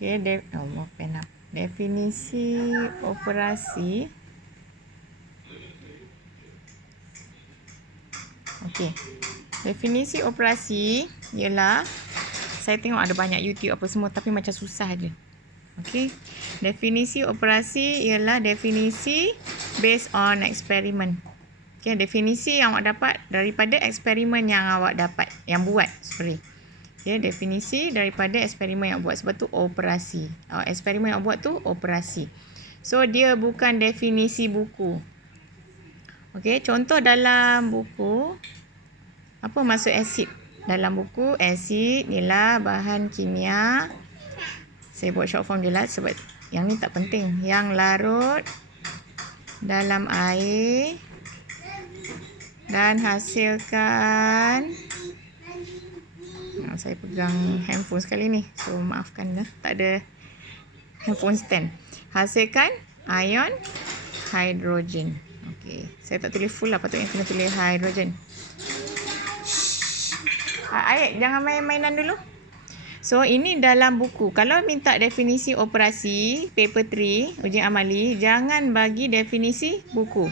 Okey, definisi operasi. Okey. Definisi operasi ialah, saya tengok ada banyak YouTube apa semua tapi macam susah je. Okey. Definisi operasi ialah definisi based on experiment. Okey, definisi yang awak dapat daripada eksperimen yang awak dapat, yang buat, sorry. Okey, definisi daripada eksperimen yang buat, sebab tu operasi. Eksperimen yang buat tu operasi. So dia bukan definisi buku. Okey, contoh dalam buku, apa maksud asid? Dalam buku, asid ialah bahan kimia. Saya buat short form je lah sebab yang ni tak penting. Yang larut dalam air dan hasilkan, saya pegang handphone sekali ni, so maafkan lah, tak ada handphone stand. Hasilkan ion hidrogen. Okey, saya tak tulis full lah, patutnya kena tulis hidrogen. Ayat, jangan main-mainan dulu. So ini dalam buku. Kalau minta definisi operasi paper 3 ujian amali, jangan bagi definisi buku.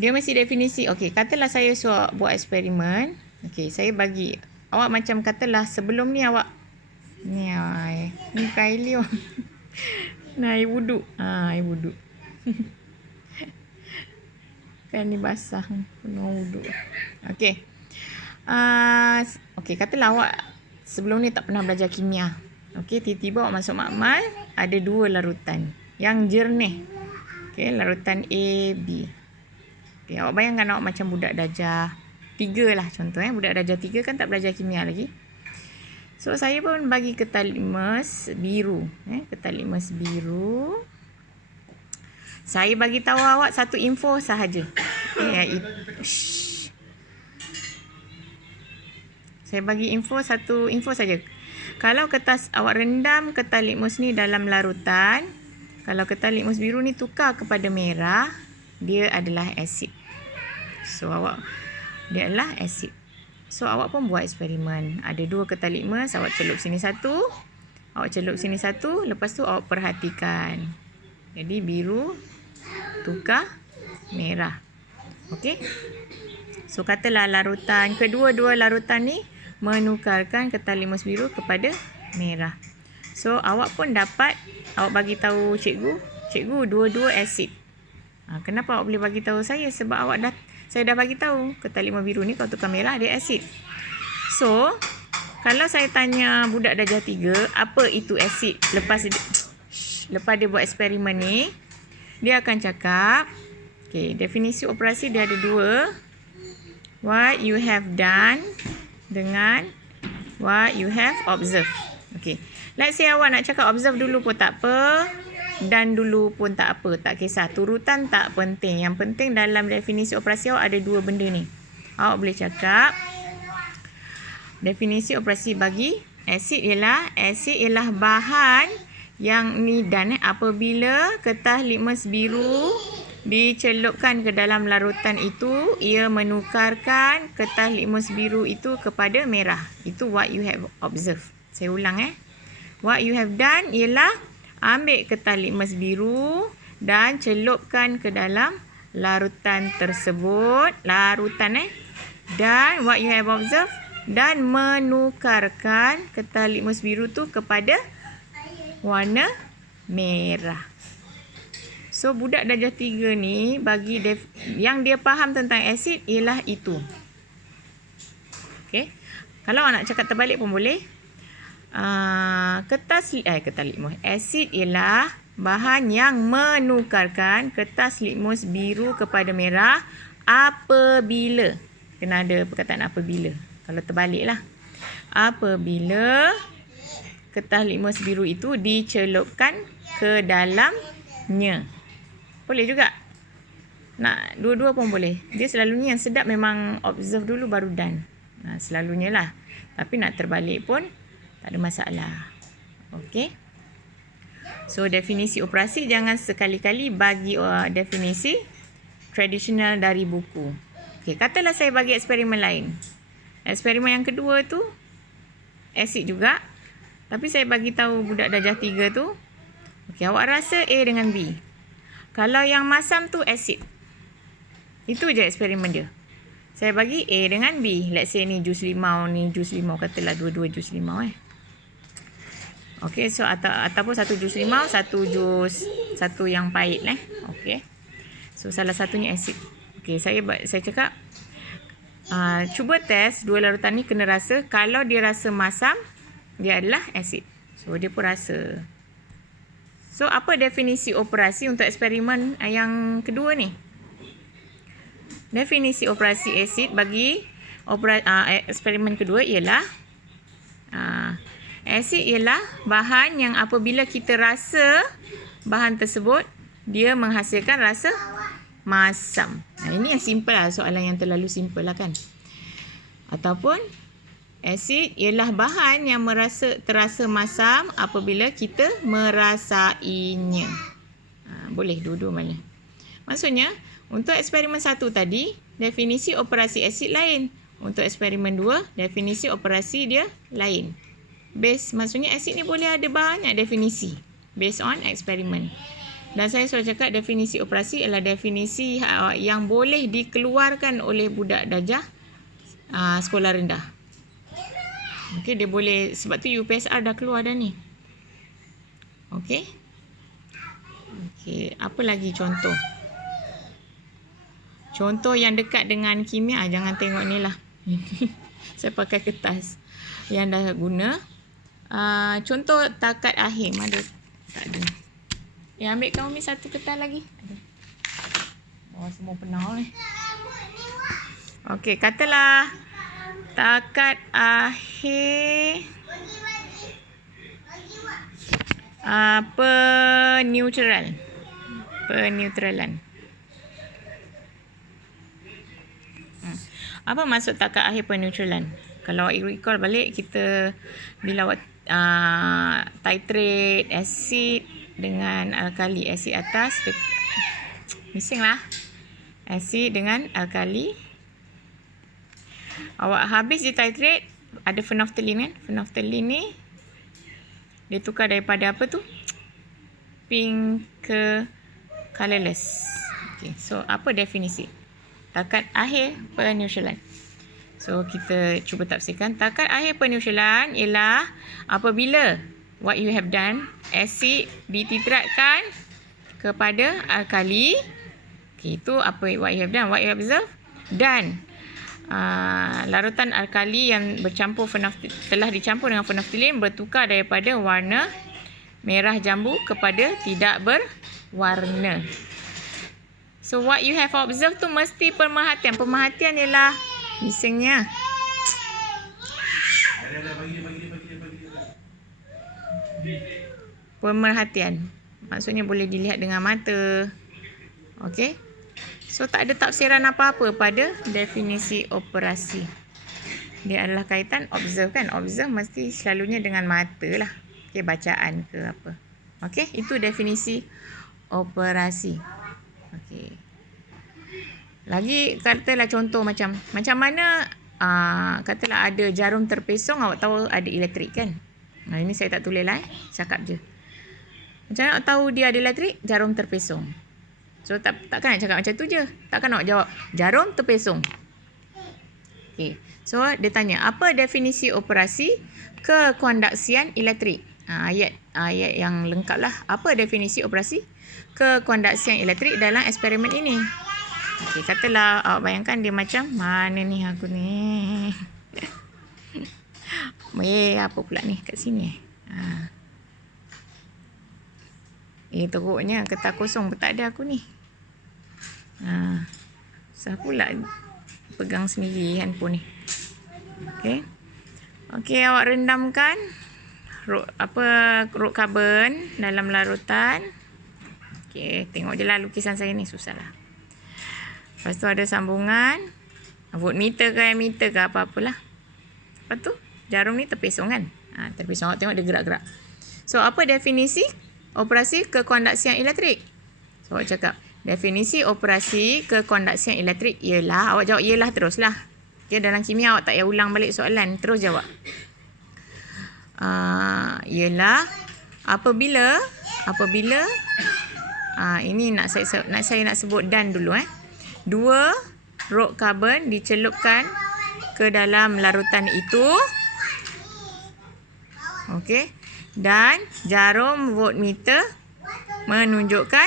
Dia mesti definisi. Okey, katalah saya suruh buat eksperimen. Okey, saya bagi awak macam katalah sebelum ni awak ni Kylie. Nah, air wuduk. Air wuduk. Kan ni basah penuh wuduk. Okey. Okey, katalah awak sebelum ni tak pernah belajar kimia. Okey, tiba-tiba awak masuk makmal, ada 2 larutan yang jernih. Okey, larutan A, B. Okay, awak bayangkan awak macam budak darjah 3 lah contoh. Budak darjah 3 kan tak belajar kimia lagi. So, saya pun bagi kertas litmus biru. Kertas litmus biru. Saya bagi tahu awak satu info sahaja. Saya bagi satu info saja. Kalau kertas awak rendam kertas litmus ni dalam larutan, kalau kertas litmus biru ni tukar kepada merah, dia adalah asid. So dia adalah asid. So awak pun buat eksperimen. Ada 2 kertas litmus, awak celup sini satu, awak celup sini satu, lepas tu awak perhatikan. Jadi biru tukar merah. Okey. So katalah larutan kedua-dua larutan ni menukarkan kertas litmus biru kepada merah. So awak pun dapat, awak bagi tahu cikgu, dua-dua asid. Kenapa awak boleh bagi tahu saya? Sebab saya dah bagi tahu kertas litmus biru ni kalau tukar merah dia asid. So kalau saya tanya budak darjah 3 apa itu asid, lepas dia buat eksperimen ni, dia akan cakap, okey, definisi operasi dia ada 2. What you have done dengan what you have observed. Okey. Let's say awak nak cakap observe dulu pun tak apa, dan dulu pun tak apa, tak kisah. Turutan tak penting. Yang penting dalam definisi operasi awak ada 2 benda ni. Awak boleh cakap definisi operasi bagi asid ialah bahan yang ni dan apabila kertas litmus biru dicelupkan ke dalam larutan itu, ia menukarkan kertas litmus biru itu kepada merah. Itu what you have observed. Saya ulang What you have done ialah ambil kertas litmus biru dan celupkan ke dalam larutan tersebut. Dan what you have observed, dan menukarkan kertas litmus biru tu kepada warna merah. So budak darjah 3 ni bagi yang dia faham tentang asid ialah itu. Okey. Kalau awak nak cakap terbalik pun boleh. Kertas litmus. Asid ialah bahan yang menukarkan kertas litmus biru kepada merah apabila. Kena ada perkataan apabila. Kalau terbaliklah. Apabila kertas litmus biru itu dicelupkan ke dalamnya. Boleh juga. Nak dua-dua pun boleh. Dia selalunya yang sedap memang observe dulu baru done. Selalunya lah. Tapi nak terbalik pun tak ada masalah. Okey. So definisi operasi jangan sekali-kali bagi definisi tradisional dari buku. Okey, katalah saya bagi eksperimen lain. Eksperimen yang kedua tu asid juga. Tapi saya bagi tahu budak darjah 3 tu. Okey, awak rasa A dengan B. Kalau yang masam tu asid. Itu je eksperimen dia. Saya bagi A dengan B. Let's say ni jus limau, ni jus limau. Katalah dua-dua jus limau Okey, so ataupun satu jus limau, satu yang pahit Okey. So salah satunya asid. Okey, saya cakap cuba test dua larutan ni kena rasa. Kalau dia rasa masam, dia adalah asid. So dia pun rasa. So apa definisi operasi untuk eksperimen yang kedua ni? Definisi operasi asid bagi eksperimen kedua ialah asid ialah bahan yang apabila kita rasa bahan tersebut, dia menghasilkan rasa masam. Ini yang simple lah, soalan yang terlalu simple lah kan. Ataupun asid ialah bahan yang terasa masam apabila kita merasainya. Boleh dua-dua mana. Maksudnya, untuk eksperimen 1 tadi, definisi operasi asid lain. Untuk eksperimen 2, definisi operasi dia lain. Maksudnya asid ni boleh ada banyak definisi based on eksperimen. Dan saya selalu cakap definisi operasi adalah definisi yang boleh dikeluarkan oleh budak darjah sekolah rendah. Okey, dia boleh, sebab tu UPSR dah keluar dah ni. Okey. Okey, apa lagi contoh? Contoh yang dekat dengan kimia, jangan tengok ni lah. Saya pakai kertas yang dah guna. Contoh takat akhir. Mana? Tak ada. Ambil kau ni satu kertas lagi. Bawah semua penau ni. Okey, katalah takat akhir peneutralan. Apa maksud takat akhir peneutralan? Kalau awak recall balik, kita bila awak titrate asid dengan alkali, asid atas bising lah, asid dengan alkali, awak habis di titrate, ada phenolphthalein kan. Phenolphthalein ni dia tukar daripada apa tu, pink ke colorless. Okay, so apa definisi takat akhir peneutralan? So kita cuba tafsirkan. Takat akhir peneutralan ialah apabila what you have done, asid dititratkan kepada alkali. Okay, itu apa what you have done, what you observe. Dan larutan alkali yang telah dicampur dengan phenolphthalein bertukar daripada warna merah jambu kepada tidak berwarna. So what you have observed tu mesti pemerhatian. Pemerhatian ialah bisingnya. Pemerhatian. Maksudnya boleh dilihat dengan mata. Okey. So tak ada tafsiran apa-apa pada definisi operasi. Dia adalah kaitan observe kan. Observe mesti selalunya dengan mata lah. Okey, bacaan ke apa. Okey, itu definisi operasi. Okey. Lagi katalah contoh macam mana katalah ada jarum terpesong, awak tahu ada elektrik kan. Ini saya tak tulis lah cakap je. Macam mana awak tahu dia ada elektrik? Jarum terpesong. So takkan nak cakap macam tu je. Takkan nak jawab jarum terpesong. Okey. So dia tanya apa definisi operasi kekondaksian elektrik? Ayat yang lengkap lah. Apa definisi operasi kekondaksian elektrik dalam eksperimen ini? Okey, katalah awak bayangkan dia macam mana ni aku ni. Apa pula ni kat sini teruknya kertas kosong pun tak ada aku ni. Susah pula pegang sendiri handphone ni. Okey, awak rendamkan root karbon dalam larutan. Okey, tengok je lah lukisan saya ni, susah lah. Lepas tu ada sambungan voltmeter ke ammeter ke apa-apalah. Lepas tu jarum ni terpesong kan. Terpesong, awak tengok dia gerak-gerak. So apa definisi operasi kekondaksian elektrik? So awak cakap definisi operasi kekondaksian elektrik ialah, awak jawab ialah teruslah. Okay, dalam kimia awak tak payah ulang balik soalan, terus jawab. ialah apabila ini nak saya sebut dan dulu. 2 rod karbon dicelupkan ke dalam larutan itu. Okey. Dan jarum voltmeter menunjukkan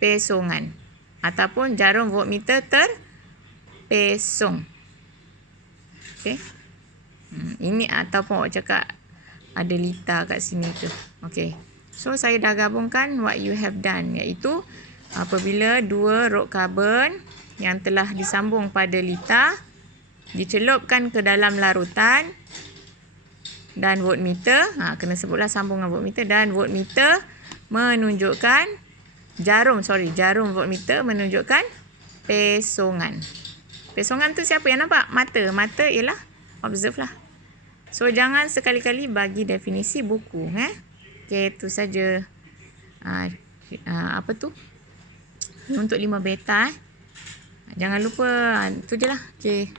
pesongan ataupun jarum voltmeter terpesong. Okey. Ini ataupun awak cakap ada lita kat sini tu. Okey. So saya dah gabungkan what you have done, iaitu apabila 2 rod karbon yang telah disambung pada lita dicelupkan ke dalam larutan dan voltmeter, kena sebutlah sambungan voltmeter, dan voltmeter menunjukkan jarum voltmeter menunjukkan pesongan. Pesongan tu siapa yang nampak? Mata ialah observe lah. So jangan sekali-kali bagi definisi buku. Okey, itu saja. Apa tu? Untuk 5 beta. Jangan lupa, tu je lah. Okey.